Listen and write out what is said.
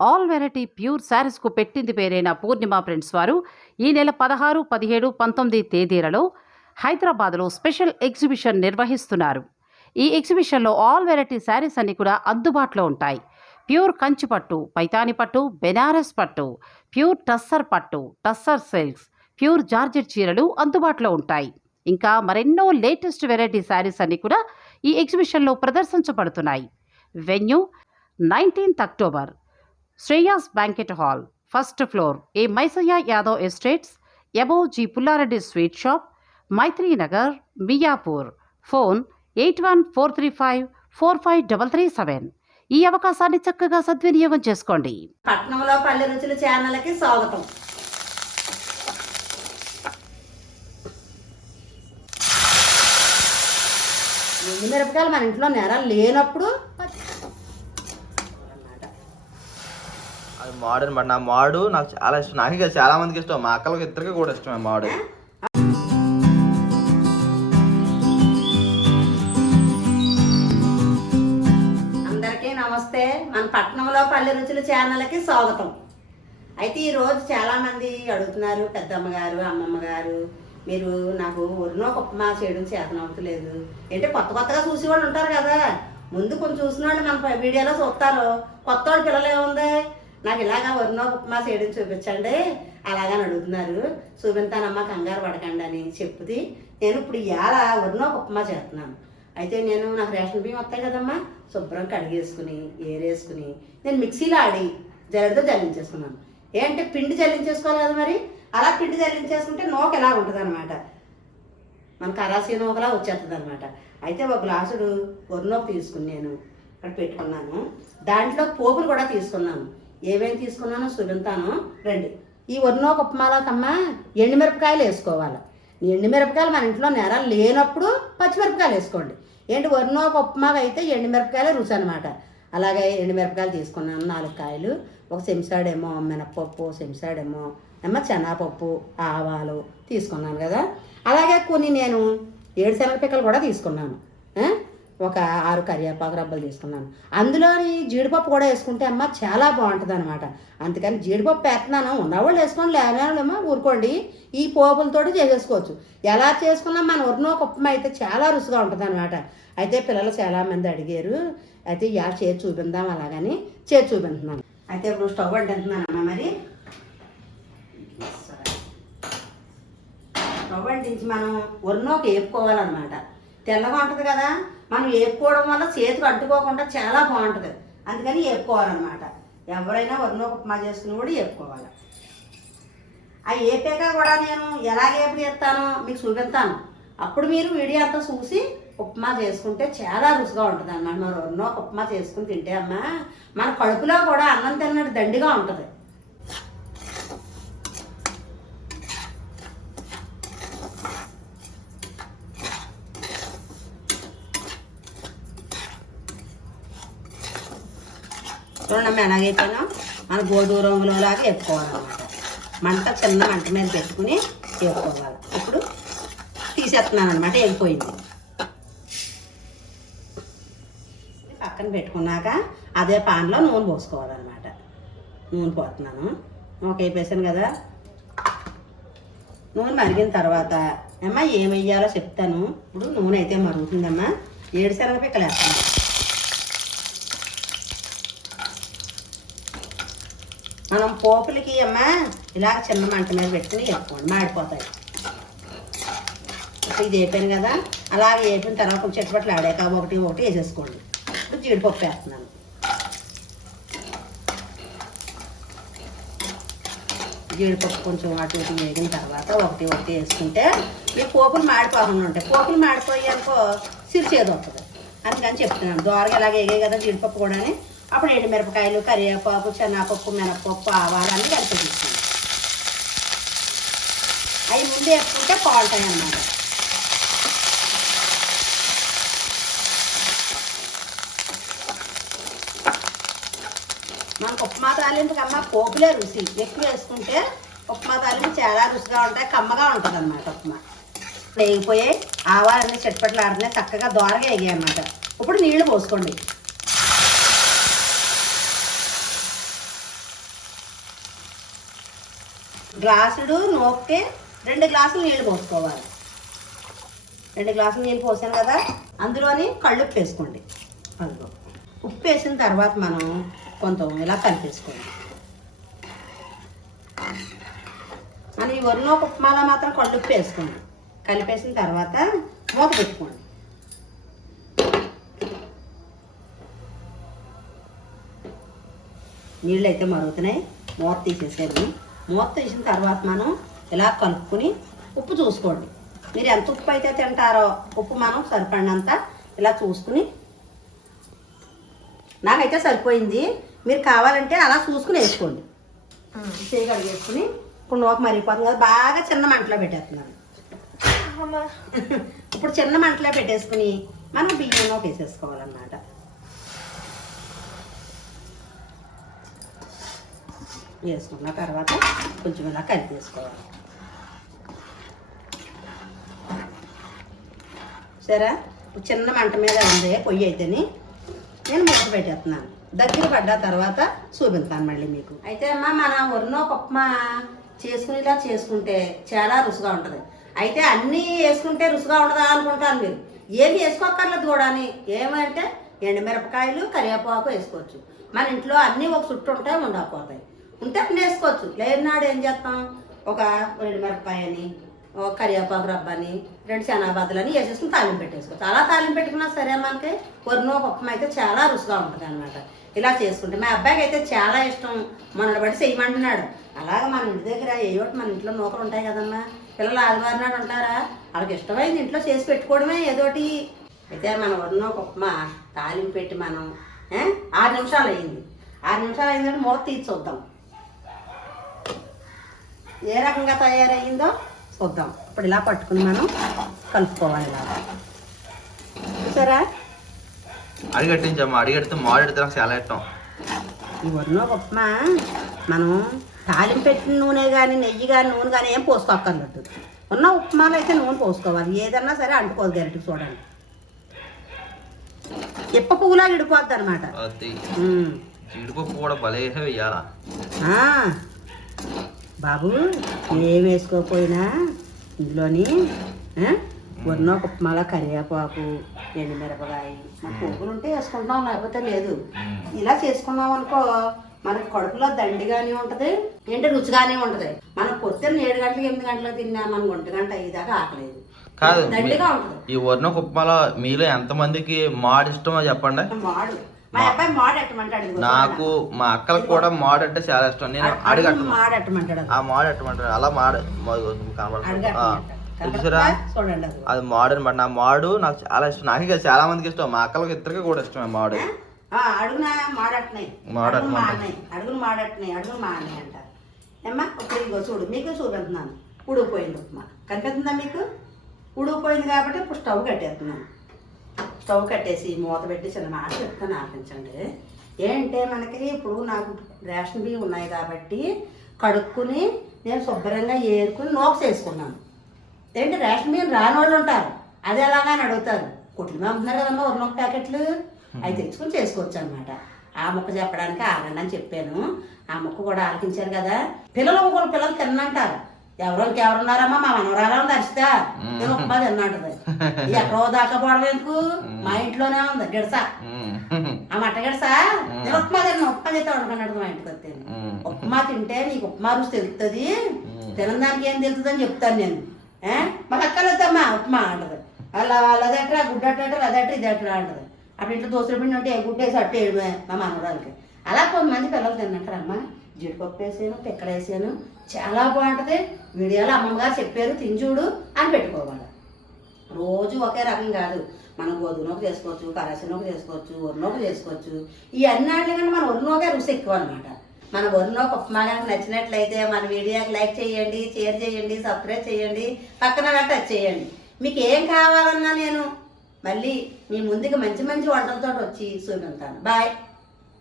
All variety pure శారీస్కు పెట్టింది పేరైన పూర్ణిమ friends వారు ఈ నెల 16, 17, 19 తేదీలలో హైదరాబాద్లో స్పెషల్ ఎగ్జిబిషన్ నిర్వహిస్తున్నారు. ఈ ఎగ్జిబిషన్లో ఆల్ వెరైటీ శారీస్ అన్ని కూడా అందుబాటులో ఉంటాయి. ప్యూర్ కంచి పట్టు, పైతాని పట్టు, బెనారస్ పట్టు, ప్యూర్ టస్సర్ పట్టు, టస్సర్ సిల్క్స్, ప్యూర్ జార్జెట్ చీరలు అందుబాటులో ఉంటాయి. ఇంకా మరెన్నో లేటెస్ట్ వెరైటీ శారీస్ అన్ని కూడా ఈ ఎగ్జిబిషన్లో ప్రదర్శించబడుతున్నాయి. Venue 19th October, Shreyas banquet hall, first floor, A Maisayya Yadav estates, above G Pullareddy sweet shop, Maitri Nagar, Miyapur. Phone 8143545337. ఈ అవకాశాన్ని చక్కగా సద్వినియోగం చేసుకోండి. పట్నంలో పల్లె రుచుల ఛానల్కి స్వాగతం. మిరపకాయలు మన ఇంట్లో నేరాలు లేనప్పుడు అది మాడు అనమాట. నా మాడు నాకు చాలా ఇష్టం. నాకే చాలా మందికి ఇష్టం, మా అక్కలకి ఇద్దరికి కూడా ఇష్టమే మాడు. అందరికీ నమస్తే. మన పట్నంలో పల్లె రుచుల ఛానల్కి స్వాగతం. అయితే ఈరోజు చాలామంది అడుగుతున్నారు, పెద్దమ్మ గారు, అమ్మమ్మ గారు, మీరు నాకు వరినూక ఉప్మా చేయడం చేతనవుతలేదు అంటే కొత్తగా చూసేవాళ్ళు ఉంటారు కదా. ముందు కొంచెం చూసిన వాళ్ళు మన వీడియోలో చూస్తారు. కొత్త వాళ్ళు పిల్లలు ఏముంది, నాకు ఇలాగా వరినూక ఉప్మా చేయడం చూపించండి అలాగని అడుగుతున్నారు. చూపించానమ్మా, కంగారు పడకండి అని చెప్పుది. నేను ఇప్పుడు ఇవాళ వరినూక ఉప్మా చేస్తున్నాను. అయితే నాకు రేషన్ బియ్యం వస్తాయి కదమ్మా, శుభ్రం కడిగేసుకుని ఏరేసుకుని నేను మిక్సీలో ఆడి జల్లెడతో జల్లించేసుకున్నాను. ఏంటంటే పిండి జల్లించేసుకోవాలి కదా, మరి అలా పిండి జల్లించేసుకుంటే నూక ఎలా ఉంటుంది అనమాట, మన కరాసీ నూకలా వచ్చేస్తుంది అనమాట. అయితే ఒక గ్లాసుడు వరినూక తీసుకుని నేను అక్కడ పెట్టుకున్నాను. దాంట్లో పోపులు కూడా తీసుకున్నాను. ఏమేమి తీసుకున్నానో చూపించాను రండి. ఈ వరినూక ఉప్మాలోకమ్మా ఎండుమిరపకాయలు వేసుకోవాలి. ఎండుమిరపకాయలు మన ఇంట్లో నేరాలు లేనప్పుడు పచ్చిమిరపకాయలు వేసుకోండి. ఏంటి వరినూక ఉప్మాగా అయితే ఎండుమిరపకాయలే రుచి అనమాట. అలాగే ఎండుమిరపకాయలు తీసుకున్నాను 4 కాయలు. ఒక చెంచాడేమో మినప్పప్పు, చెంచాడేమో శనగపప్పు, ఆవాలు తీసుకున్నాను కదా. అలాగే కొన్ని నేను 7 శనగపిక్కలు కూడా తీసుకున్నాను. ఒక 6 కరివేపాకు రబ్బలు తీసుకున్నాను. అందులోని జీడిపప్పు కూడా వేసుకుంటే చాలా బాగుంటుంది అనమాట. అందుకని జీడిపప్పు వేస్తున్నాను. ఉన్నవాళ్ళు వేసుకోండి, లేనేమో ఊరుకోండి. ఈ పోపులతో చేసేసుకోవచ్చు. ఎలా చేసుకున్నా మన వరినూక ఉప్మా అయితే చాలా రుచిగా ఉంటుంది అనమాట. అయితే పిల్లలు చాలామంది అడిగారు. అయితే చేసి చూపిందాం అలాగని చేసి చూపించున్నాను. అయితే ఇప్పుడు స్టవ్ అంటున్నానమ్మా. మరి స్టవ్ అంటించి మనం వరినూక వేపుకోవాలన్నమాట. తెల్లగా ఉంటుంది కదా, మనం వేపుకోవడం వల్ల చేతికి అంటుకోకుండా చాలా బాగుంటుంది. అందుకని వేపుకోవాలన్నమాట. ఎవరైనా వరినూక ఉప్మా చేసుకుని కూడా వేపుకోవాలి. ఆ వేపాక కూడా నేను ఎలా వేపు చేస్తానో మీకు చూపిస్తాను. అప్పుడు మీరు వీడియో అంతా చూసి ఉప్మా చేసుకుంటే చాలా రుచిగా ఉంటుంది అన్నమాట. మరి వరినూక ఉప్మా చేసుకుని తింటే మన కడుపులో కూడా అన్నం తిన్నట్టు దండిగా ఉంటుంది. చూడండి ఎలాగైతేనో మన గోధుమ రంగులోలాగా వేపుకోవాలన్నమాట. మంట చిన్న మంట మీద పెట్టుకుని వేపుకోవాలి. ఇప్పుడు తీసేస్తున్నాను అనమాట, వేగిపోయింది. పక్కన పెట్టుకున్నాక అదే పాన్లో నూనె పోసుకోవాలన్నమాట. నూనె పోతున్నాను. ఒక వేపేసాను కదా. నూనె మరిగిన తర్వాత ఏం వేయాలో చెప్తాను. ఇప్పుడు నూనె అయితే మరుగుతుందమ్మా. 7 శనగపిక్కలు వేస్తాను. మనం పోపులకి ఇలాగ చిన్న మంట మీద పెట్టుకుని వేసుకోండి, మాడిపోతాయి. ఇది వేపాను కదా, అలాగే వేపిన తర్వాత కొంచెం చెట్టుపట్లు ఆడాక ఒకటి వేసేసుకోండి. ఇప్పుడు జీడిపప్పు వేస్తున్నాను. జీడిపప్పు కొంచెం అటు ఇటు వేగిన తర్వాత ఒకటి వేసుకుంటే ఈ పోపులు మాడిపోకుండా ఉంటాయి. పోపులు మాడిపోయాకో సిరిచేది వస్తుంది. అందుకని చెప్తున్నాను. దోరగా ఇలాగ వేగాయి కదా జీడిపప్పు కూడా. అప్పుడు ఎండుమిరపకాయలు, కరివేపాకు, శనగపప్పు, మినప్పప్పు, ఆవాలు అన్నీ కలిపి తీసుకుంటాం. అవి ముందు వేసుకుంటే బాగుంటాయి అన్నమాట. మనకు ఉప్మా తాలింపుకమ్మా పోపులే రుచి. ఎక్కువ వేసుకుంటే ఉప్మా తాలింపు చాలా రుచిగా ఉంటాయి, కమ్మగా ఉంటుంది అన్నమాట. ఉప్మా వేగిపోయాయి, ఆవాలన్నీ చెట్పట్లు ఆడుతున్నాయి, చక్కగా దోరగా వేగాయి అన్నమాట. ఇప్పుడు నీళ్లు పోసుకోండి. గ్లాసుడు నూకకి 2 గ్లాసులు నీళ్ళు పోసుకోవాలి. 2 గ్లాసులు నీళ్ళు పోసాను కదా, అందులోని కళ్ళుప్పు వేసుకోండి. అందులో ఉప్పు వేసిన తర్వాత మనం కొంత ఇలా కలిపేసుకోండి. మనం ఈ వరినూక ఉప్మాలో మాత్రం కళ్ళుప్పు వేసుకోండి. కలిపేసిన తర్వాత మూత పెట్టుకోండి. నీళ్ళు అయితే మరుగుతున్నాయి. మూత తీసేసేది. మూత తీసిన తర్వాత మనం ఇలా కలుపుకుని ఉప్పు చూసుకోండి. మీరు ఎంత ఉప్పు అయితే తింటారో ఉప్పు మనం సరిపడినంత ఇలా చూసుకుని, నాకైతే సరిపోయింది. మీరు కావాలంటే అలా చూసుకుని వేసుకోండి. చేయగలిగేసుకుని ఇప్పుడు నూక మరిగిపోతుంది కదా, బాగా చిన్న మంటలో పెట్టేస్తున్నాను. ఇప్పుడు చిన్న మంటలో పెట్టేసుకుని మనం బియ్యంలోకి వేసేసుకోవాలన్నమాట. వేసుకున్న తర్వాత కొంచెం ఇలా కలిపేసుకోవాలి. సరే, చిన్న మంట మీద ఉంది పొయ్యి అయితేని నేను మూత పెట్టేస్తున్నాను. దగ్గర పడ్డ తర్వాత చూపిస్తాను మళ్ళీ మీకు. అయితే అమ్మ, మన వరినూక ఉప్మా చేసుకునేలా చేసుకుంటే చాలా రుచిగా ఉంటుంది. అయితే అన్నీ వేసుకుంటే రుచిగా ఉండదా అనుకుంటాను మీరు. ఏమి వేసుకోక్కర్లేదు కూడా. ఏమంటే ఎండుమిరపకాయలు, కరివేపాకు వేసుకోవచ్చు. మన ఇంట్లో అన్నీ ఒక చుట్టూ ఉంటాయి, ఉండకపోతాయి. ఉంటే అన్నీ వేసుకోవచ్చు. లేనినాడు ఏం చేస్తాం, ఒక ఎండుమిరపకాయని, ఒక కరివేపాకు రబ్బని, 2 శనగబద్దలని వేసేసుకుని తాలింపు పెట్టేసుకోవచ్చు. అలా తాలింపు పెట్టుకున్నా సరే మనకి వరినూక ఉప్మా అయితే చాలా రుచిగా ఉంటుంది అనమాట. ఇలా చేసుకుంటే మా అబ్బాయికి అయితే చాలా ఇష్టం. మనల్ని బట్టి చేయమంటున్నాడు. అలాగే మన ఇంటి దగ్గర ఏయోటి మన ఇంట్లో నూకలు ఉంటాయి కదమ్మా. పిల్లలు ఆదివారం నాడు ఉంటారా, వాళ్ళకి ఇష్టమైంది ఇంట్లో చేసి పెట్టుకోవడమే ఏదోటి. అయితే మన వరినూక ఉప్మా తాలింపు పెట్టి మనం 6 నిమిషాలు అయింది. 6 నిమిషాలు అయిందంటే మూత తీసి చూద్దాం ఏ రకంగా తయారయ్యిందో చూద్దాం. ఇప్పుడు ఇలా పట్టుకుని మనం కలుపుకోవాలి. ఇలా చూసారా, అడిగట్టించమ్మా. అడిగడితే మాడితే నాకు చాలా ఇష్టం. ఈ వరినూక ఉప్మా మనం తాలింపు పెట్టిన నూనె కానీ, నెయ్యి కానీ, నూనె కానీ ఏం పోసుకోక్కర్లేదు. ఉన్న ఉప్మాలో అయితే నూనె పోసుకోవాలి. ఏదన్నా సరే అంటుకోదు గరిటకి. చూడండి, ఇప్ప పువ్వులా ఇడిపోద్ది అనమాట. జీడిపప్పు కూడా భలే వేయాలా బాబు. ఏం వేసుకోకపోయినా ఇందులోని వరినూక ఉప్మాలో కరివేపాకు, ఎండుమిరపకాయ, మన పువ్వులు ఉంటే వేసుకుంటాం, లేకపోతే లేదు. ఇలా చేసుకున్నాం అనుకో, మనకి కడుపులో దండిగానే ఉంటుంది, ఏంటి రుచిగానే ఉంటుంది. మనం పొద్దున్న 7 గంటలకు 8 గంటలకు తిన్నా మనం 1 గంట అయ్యేదాకా ఆకలేదు. కాదు, దండిగా ఉంటుంది. ఈ వరినూక ఉప్మాలో మీలో ఎంతమందికి మాడు ఇష్టమో చెప్పండి. మాడు మా అబ్బాయి మాడెట్టమంటాడు. నాకు మా అక్కలకు కూడా మాడు అంటే చాలా ఇష్టం. నేను మాడెట్టమంటాడు. ఆ మాడు ఎట్టమంటాడు, అలా మాడు కనబడుతుంది చూసారా, అది మాడు అనమాట. నా మాడు నాకు చాలా ఇష్టం. నాకే చాలా మందికి ఇష్టం. మా అక్కలకి ఇద్దరికి కూడా ఇష్టమే మాడు. అడుగునా మాడట్నాయి, అడుగులు మాడట్నాయి, అడుగులు మాడినాయి అంటారు. ఏమ్మా, ఇప్పుడు ఇంకో చూడు, మీకు చూపెడుతున్నాను. ఉడికిపోయింది ఉప్మా కనిపిస్తుందా మీకు? ఉడికిపోయింది కాబట్టి ఇప్పుడు స్టవ్ కట్టేస్తున్నాను. స్టవ్ కట్టేసి మూత పెట్టి చిన్న మాట చెప్తాను, ఆపించండి. ఏంటంటే మనకి ఇప్పుడు నాకు రేషన్ బియ్యం ఉన్నాయి కాబట్టి కడుక్కుని నేను శుభ్రంగా ఏరుకుని నూక చేసుకున్నాను. ఏంటి రేషన్ బియ్యం రాని వాళ్ళు ఉంటారు, అది ఎలాగని అడుగుతారు. కొట్లు మీద అమ్ముతున్నారు కదమ్మా వరినూక ప్యాకెట్లు, అవి తెచ్చుకుని చేసుకోవచ్చు అనమాట. ఆ ముక్క చెప్పడానికి ఆగండి అని చెప్పాను. ఆ ముక్క కూడా ఆలకించారు కదా. పిల్లలు తిన్నంటారు. ఇంకెవరున్నారమ్మా, మా మనవరాలా ఉంది అరిస్తా, నేను ఉప్మా తిన్నంటది. ఎక్కడో దాకా పోవడం ఎందుకు, మా ఇంట్లోనే ఉంది గిడసా, ఆ మట్ట గిడసా. నేను ఉప్మా చేస్తే వండుకున్నాడు మా ఇంటికి వస్తే. ఉప్మా తింటే నీకు ఉప్మా రుచి తెలుస్తుంది, తినడానికి ఏం తెలుస్తుంది అని చెప్తాను నేను. మాకు అక్కర్లేదమ్మా ఉప్మా అంటది. అలా అదట్రా గుడ్డట్రా అదట్రా ఇదట్రా అంటది. అప్పుడు ఇంట్లో దోశల పిండి ఉంటే గుడ్డ వేసి అట్టు వేయడమే మా మనవరాలకి. అలా కొంతమంది పిల్లలు తిన్నట్టారమ్మా. జీడిపప్పు వేసాను, పిక్కలు వేసాను, చాలా బాగుంటుంది. వీడియోలో అమ్మమ్మగారు చెప్పారు తింజూడు అని పెట్టుకోవాలి. రోజు ఒకే రకం కాదు. మనం గోధుమనూక చేసుకోవచ్చు, కరాసనూక చేసుకోవచ్చు, వరినూక చేసుకోవచ్చు. ఈ అన్నాళ్ళు కానీ మన వరినూకే రుచి ఎక్కువ అనమాట. మన వరినూక ఉప్మా కనుక నచ్చినట్లయితే మన వీడియోకి లైక్ చేయండి, షేర్ చేయండి, సబ్స్క్రైబ్ చేయండి, పక్కన టచ్ చేయండి. మీకు ఏం కావాలన్నా నేను మళ్ళీ మీ ముందుకు మంచి మంచి వంటలతో వచ్చి చూపిస్తాను. బాయ్.